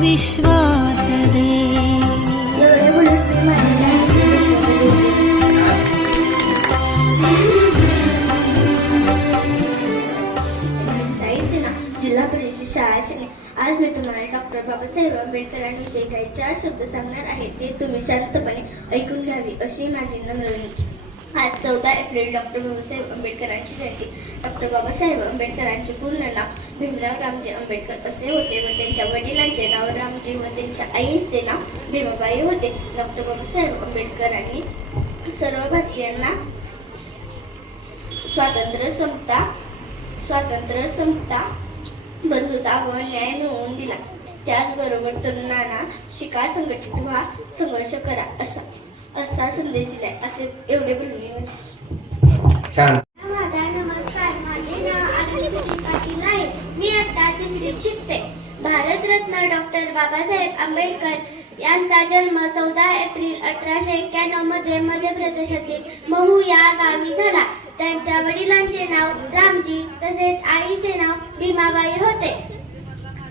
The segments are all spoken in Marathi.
विश्वास दे. जिल्हा परिषद शाळा आज मी तुम्हाला डॉक्टर बाबासाहेब बाबासाहेब आंबेडकरांविषयी काही 4 शब्द सांगणार आहे, ते तुम्ही शांतपणे ऐकून घ्यावे अशी माझी नम्र विनंती. आज 14 एप्रिल डॉक्टर बाबासाहेब आंबेडकरांची जयंती. डॉक्टर बाबासाहेब आंबेडकरांचे पूर्ण नाव भीमराव रामजी आंबेडकर असे होते व त्यांच्या वडिलांचे नाव रामजी व त्यांच्या आईचे नाव भीमाबाई होते. डॉक्टर बाबासाहेब आंबेडकरांनी सर्व भारतीयांना स्वातंत्र्य, समता, बंधुता व न्याय मिळवून दिला. त्याचबरोबर तरुणांना शिका, संघटित व्हा, संघर्ष करा असा संदेश दिलाय. असे एवढे बोलून छान. माझा नमस्कार. माझे नाव आदिती पाटील आहे. मी आता 3रीत शिकते. भारतरत्न डॉक्टर बाबासाहेब आंबेडकर यांचा जन्म 14 एप्रिल 1891 मध्ये मध्य प्रदेशातील महू या गावी झाला. त्यांच्या वडिलांचे नाव रामजी तसेच आईचे नाव भीमाबाई होते.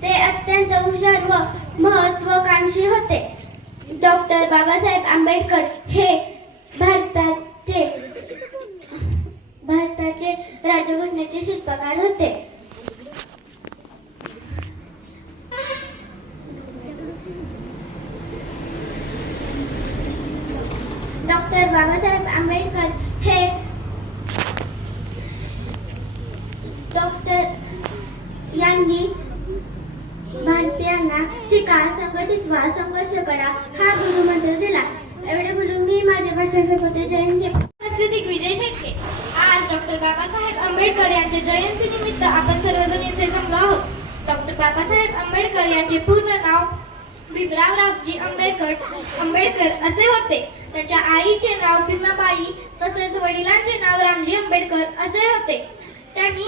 ते अत्यंत हुशार व महत्वाकांक्षी होते. डॉक्टर बाबासाहेब आंबेडकर हे भारताचे राज्यघटनेचे शिल्पकार होते. डॉक्टर बाबासाहेब आंबेडकर हे यांनी भारतीयांना शिका, संघटित व्हा, संघर्ष करा हा गुरुमंत्र दिला. एवढे बोलून मी माझे भाषण संपवते. जय हिंद. दिग्विजय शेटके. आज डॉक्टर बाबासाहेब आंबेडकर यांच्या जयंतीनिमित्त आपण सर्वजण इथे जमलो आहोत. डॉक्टर बाबासाहेब आंबेडकर यांचे पूर्ण नाव भीमराव रामजी आंबेडकर असे होते. त्यांच्या आईचे नाव भीमाबाई तसेच वडिलांचे नाव रामजी आंबेडकर असे होते. त्यांनी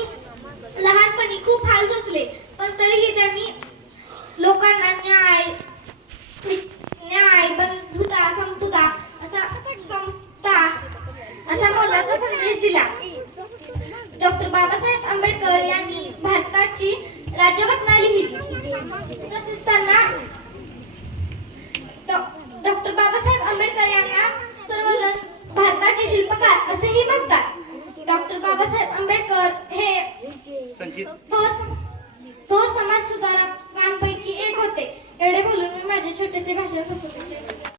लहानपणी खूप हाल सोसले, पण तरीही त्यांनी लोकांना न्याय, बंधुता, समता असा मोलाचा संदेश दिला. डॉक्टर बाबासाहेब आंबेडकर यांनी भारताची राज्यघटना लिहिली. तसेच त्यांना डॉक्टर बाबासाहेब आंबेडकर यांना सर्वजण भारताचे शिल्पकार असेही म्हणतात. डॉक्टर बाबासाहेब आंबेडकर हे थोर समाज सुधारकांपैकी एक होते. एवढे बोलून मी माझे छोटेसे भाषण संपवते.